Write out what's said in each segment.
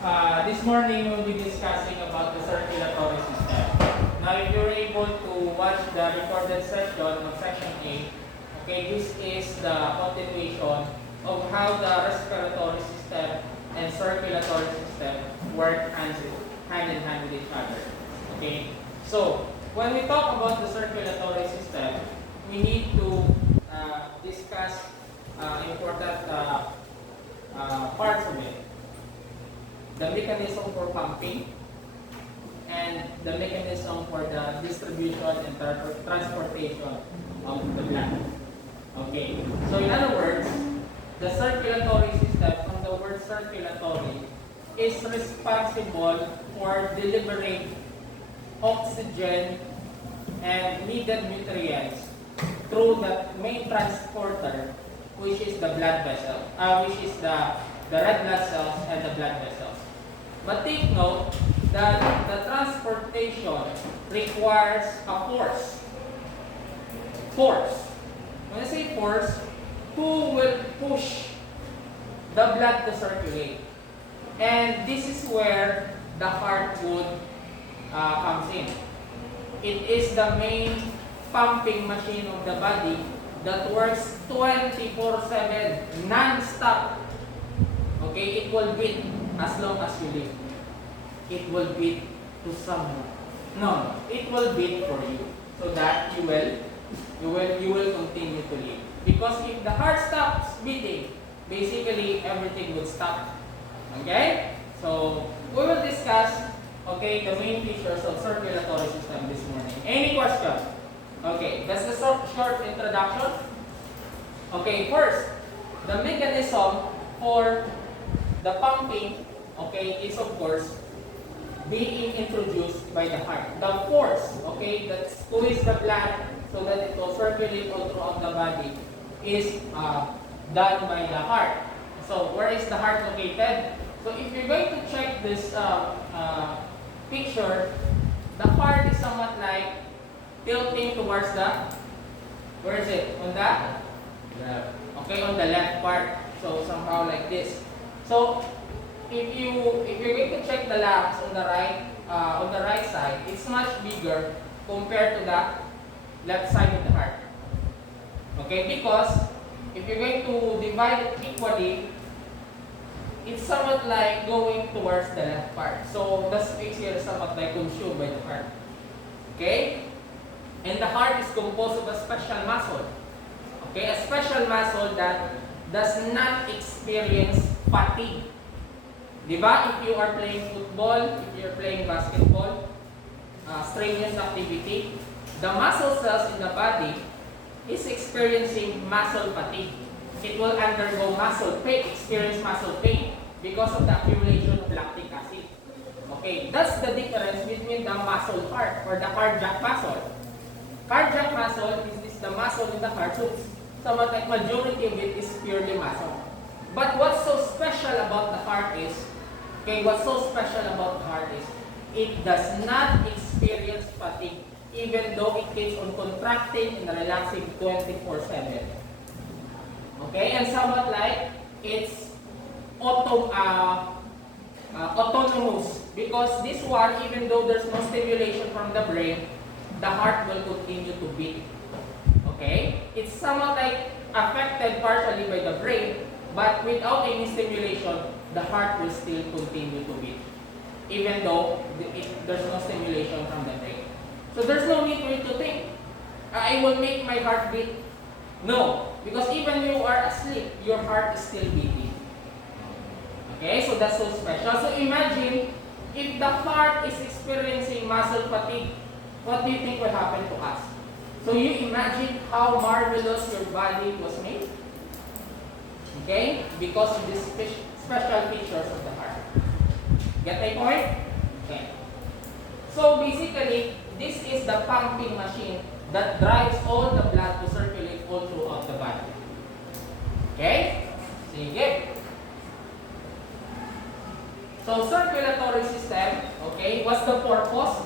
This morning we'll be discussing about the circulatory system. Now, if you're able to watch the recorded session of section A, okay, this is the continuation of how the respiratory system and circulatory system work hand in hand with each other. Okay, so when we talk about the circulatory system, we need to discuss important parts of it. The mechanism for pumping and the mechanism for the distribution and transportation of the blood. Okay, so in other words, the circulatory system, from the word circulatory, is responsible for delivering oxygen and needed nutrients through the main transporter, which is the blood vessel, which is the red blood cells and the blood vessels. But take note that the transportation requires a force. Force. When I say force, who will push the blood to circulate? And this is where the heart would comes in. It is the main pumping machine of the body that works 24/7, non-stop. Okay, it will beat as long as you live. It will beat to someone. No, it will beat for you, so that you will continue to live. Because if the heart stops beating, basically everything would stop. Okay? So we will discuss the main features of circulatory system this morning. Any question? Okay, that's the short introduction. Okay, first, the mechanism for the pumping, is of course being introduced by the heart. The force, that squeeze the blood so that it will circulate all throughout the body is done by the heart. So where is the heart located? So if you're going to check this picture, the heart is somewhat like tilting towards the, where is it? On the left. Okay, on the left part. So somehow like this. So if you're going to check the lungs on the right side, it's much bigger compared to the left side of the heart. Okay, because if you're going to divide it equally, it's somewhat like going towards the left part. So the space here is somewhat like consumed by the heart. Okay? And the heart is composed of a special muscle. Okay, a special muscle that does not experience fatigue. Diba? If you are playing football, if you're playing basketball, strenuous activity, the muscle cells in the body is experiencing muscle fatigue. It will undergo muscle pain, experience muscle pain because of the accumulation of lactic acid. Okay, that's the difference between the muscle heart or the cardiac muscle. Cardiac muscle is the muscle in the heart, so somewhat like majority of it is purely muscle. But what's so special about the heart is, it does not experience fatigue even though it keeps on contracting and relaxing 24/7. Okay, and somewhat like it's autonomous, because this one, even though there's no stimulation from the brain, the heart will continue to beat. Okay, it's somewhat like affected partially by the brain, but without any stimulation, the heart will still continue to beat, even though there's no stimulation from the brain. So there's no need for you to think, I will make my heart beat. No, because even you are asleep, your heart is still beating. Okay, so that's so special. So imagine, if the heart is experiencing muscle fatigue, what do you think will happen to us? So you imagine how marvelous your body was made? Okay, because of these special features of the heart. Get my point? Okay. So basically, this is the pumping machine that drives all the blood to circulate all throughout the body. Okay? Sige. So circulatory system, what's the purpose?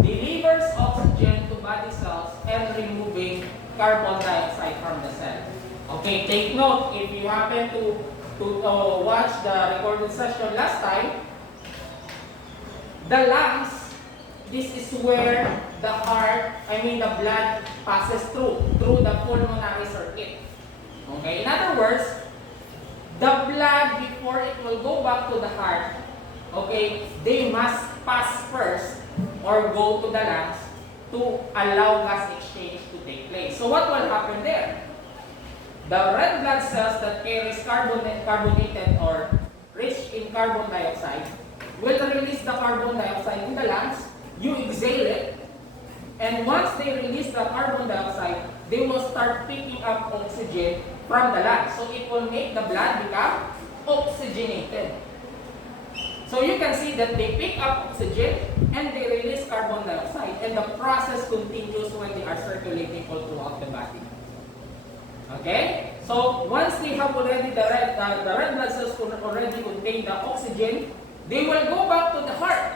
Delivers oxygen to body cells and removing carbon dioxide from the cell. Okay, take note, if you happen to watch the recorded session last time, the lungs, this is where the the blood passes through the pulmonary circuit. Okay, in other words, the blood before it will go back to the heart, okay, they must pass first or go to the lungs to allow gas exchange to take place. So what will happen there? The red blood cells that carries carbonated or rich in carbon dioxide will release the carbon dioxide in the lungs. You exhale it, and once they release the carbon dioxide, they will start picking up oxygen from the lungs. So it will make the blood become oxygenated. So you can see that they pick up oxygen and they release carbon dioxide, and the process continues when they are circulating all throughout the body. Okay? So once they have already the red blood cells already contain the oxygen, they will go back to the heart,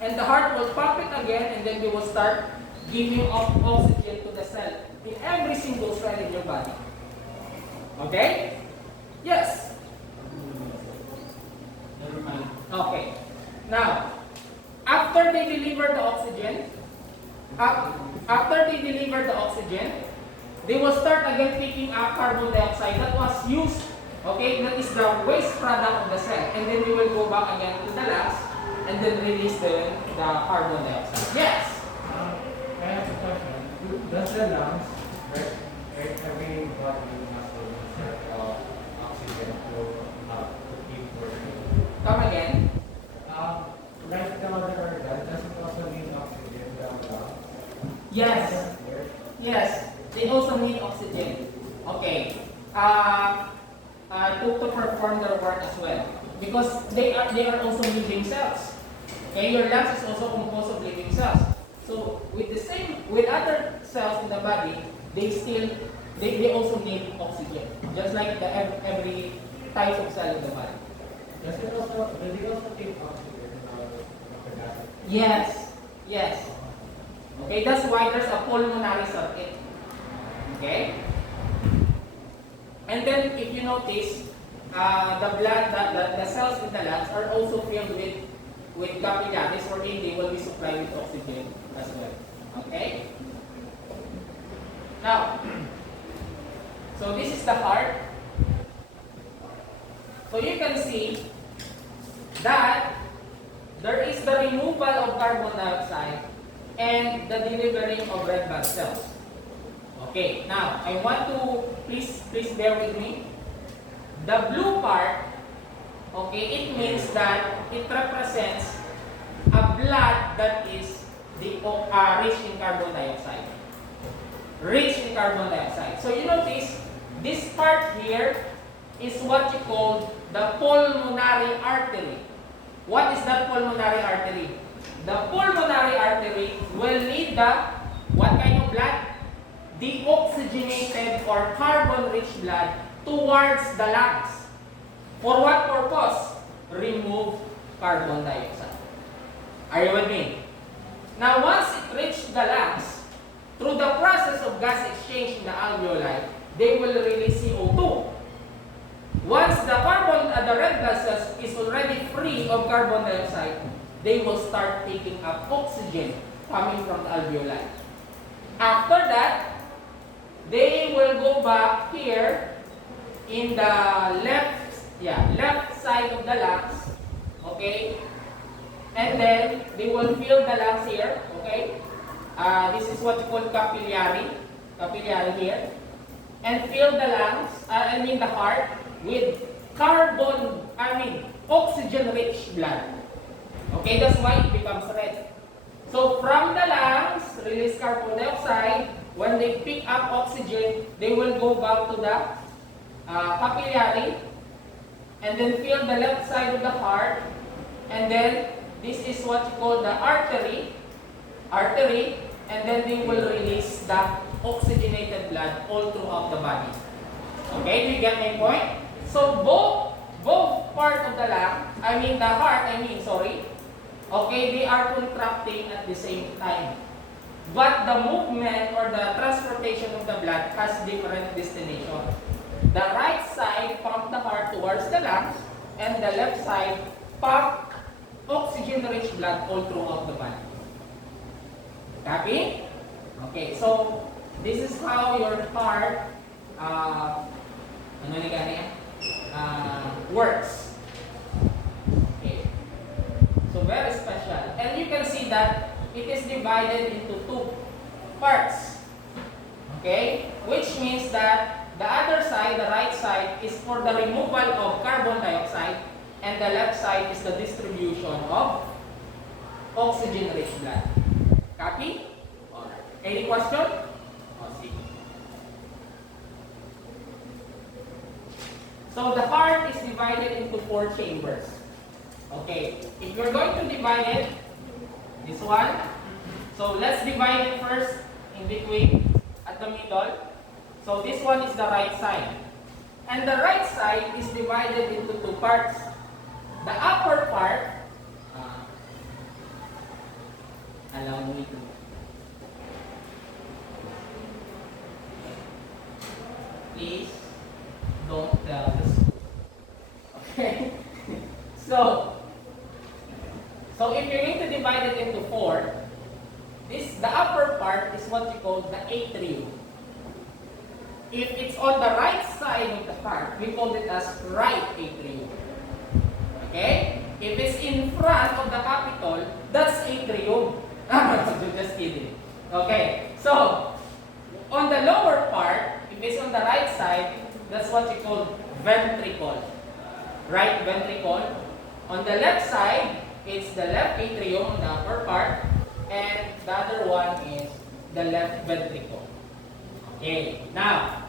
and the heart will pump it again, and then they will start giving off oxygen to the cell in every single cell in your body. Okay? Yes. Never mind. Okay. Now, after they deliver the oxygen, they will start again picking up carbon dioxide that was used. Okay, that is the waste product of the cell, and then they will go back again to the lungs and then release the carbon dioxide. Yes. I have a question. Does the lungs, every body muscle oxygen to keep working? Come again. Like the other organ, does it also need oxygen down the lungs? Yes. Yes. They also need oxygen. Okay. To perform their work as well, because they are also living cells. Okay, your lungs is also composed of living cells. So with other cells in the body, they also need oxygen, just like every type of cell in the body. Does they also take oxygen out of the gas? Yes. Yes. Okay, that's why there's a pulmonary circuit. Okay. And then, if you notice, the cells in the lungs are also filled with capillaries, wherein they will be supplied with oxygen as well. Okay? Now, so this is the heart. So you can see that there is the removal of carbon dioxide and the delivering of red blood cells. Okay, now I want to please bear with me. The blue part, okay, it means that it represents a blood that is rich in carbon dioxide. Rich in carbon dioxide. So you notice this part here is what you call the pulmonary artery. What is that pulmonary artery? The pulmonary artery will lead the what kind of blood? The oxygenated or carbon-rich blood towards the lungs. For what purpose? Remove carbon dioxide. Are you with me? Now, once it reaches the lungs, through the process of gas exchange in the alveoli, they will release CO2. Once the red blood cells is already free of carbon dioxide, they will start taking up oxygen coming from the alveoli. After that, they will go back here in the left side of the lungs, okay? And then they will fill the lungs here, okay? This is what you call capillary here, and fill the lungs, the heart with oxygen-rich blood. Okay, that's why it becomes red. So from the lungs, release carbon dioxide. When they pick up oxygen, they will go back to the capillary, and then fill the left side of the heart, and then this is what you call the artery, and then they will release the oxygenated blood all throughout the body. Okay, do you get my point? So both part of the heart, okay, they are contracting at the same time. But the movement or the transportation of the blood has different destination. the right side pump the heart towards the lungs, and the left side pump oxygen-rich blood all throughout the body. Copy? Okay, so this is how your heart works. Okay. So very special. And you can see that it is divided into two parts. Okay? Which means that the other side, the right side, is for the removal of carbon dioxide, and the left side is the distribution of oxygen-rich blood. Copy? Alright. Any question? So the heart is divided into 4 chambers. Okay, if you're going to divide it, this one, so let's divide it first in between at the middle. So this one is the right side. And the right side is divided into 2 parts. The upper part, allow me to. Please don't tell the school. Okay? So if you're going to divide it into 4, the upper part is what you call the atrium. If it's on the right side of the heart, we call it as right atrium. Okay? If it's in front of the capital, that's atrium. Just kidding. Okay. So, on the lower part, if it's on the right side, that's what you call ventricle. Right ventricle. On the left side, it's the left atrium on the upper part, and the other one is the left ventricle. Okay. Now,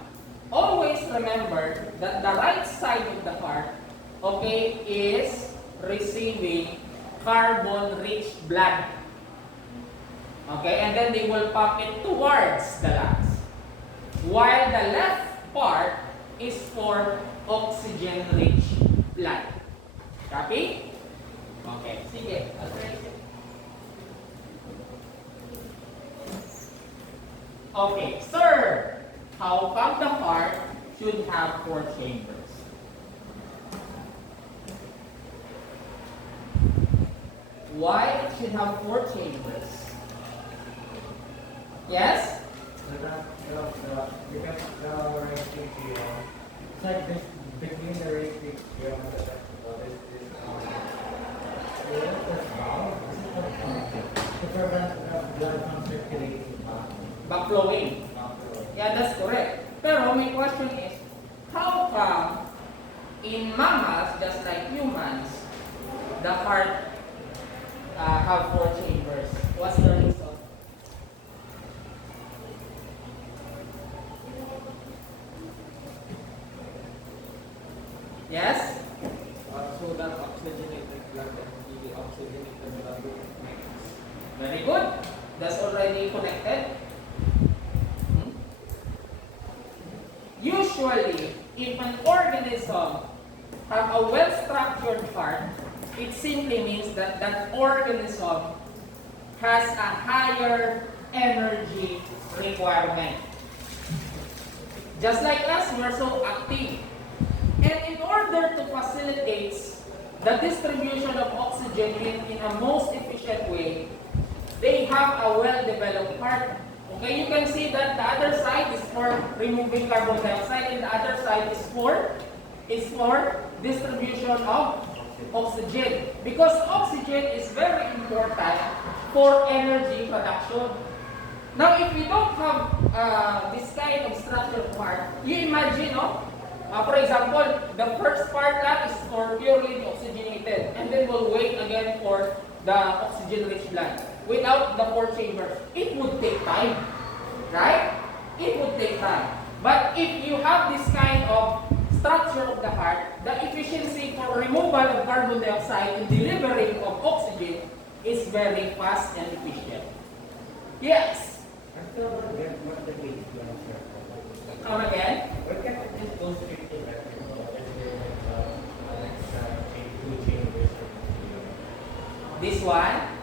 always remember that the right side of the heart, okay, is receiving carbon-rich blood. Okay, and then they will pump it towards the lungs. While the left part is for oxygen-rich blood. Copy? Okay, sige. Okay, sir, how come the heart should have 4 chambers? Why it should have 4 chambers? Yes? Because the right atrium, it's like this, between the right atrium and the left, this valve, to prevent blood from circulating back. Backflowing. Yeah, that's correct. Pero my question is, how come in mammals, just like humans, the heart have 4 chambers? What's the reason? Yes? So that oxygenated blood and the oxygenated blood will mix. Very good. That's already connected. Usually, if an organism have a well-structured heart, it simply means that that organism has a higher energy requirement. Just like us, we are so active. And in order to facilitate the distribution of oxygen in a most efficient way, they have a well-developed heart. Okay, you can see that the other side is for removing carbon dioxide and the other side is for distribution of oxygen. Because oxygen is very important for energy production. Now, if you don't have this kind of structure of heart, you imagine, for example, the first part is for purely the oxygenated, and then we'll wait again for the oxygen-rich blood. Without the 4 chambers, it would take time, right? It would take time. But if you have this kind of structure of the heart, the efficiency for removal of carbon dioxide and delivery of oxygen is very fast and efficient. Yes? I still don't get what the base plans are. Come again? Why can't it just go straight to ventricle and then like 2 chambers? This one?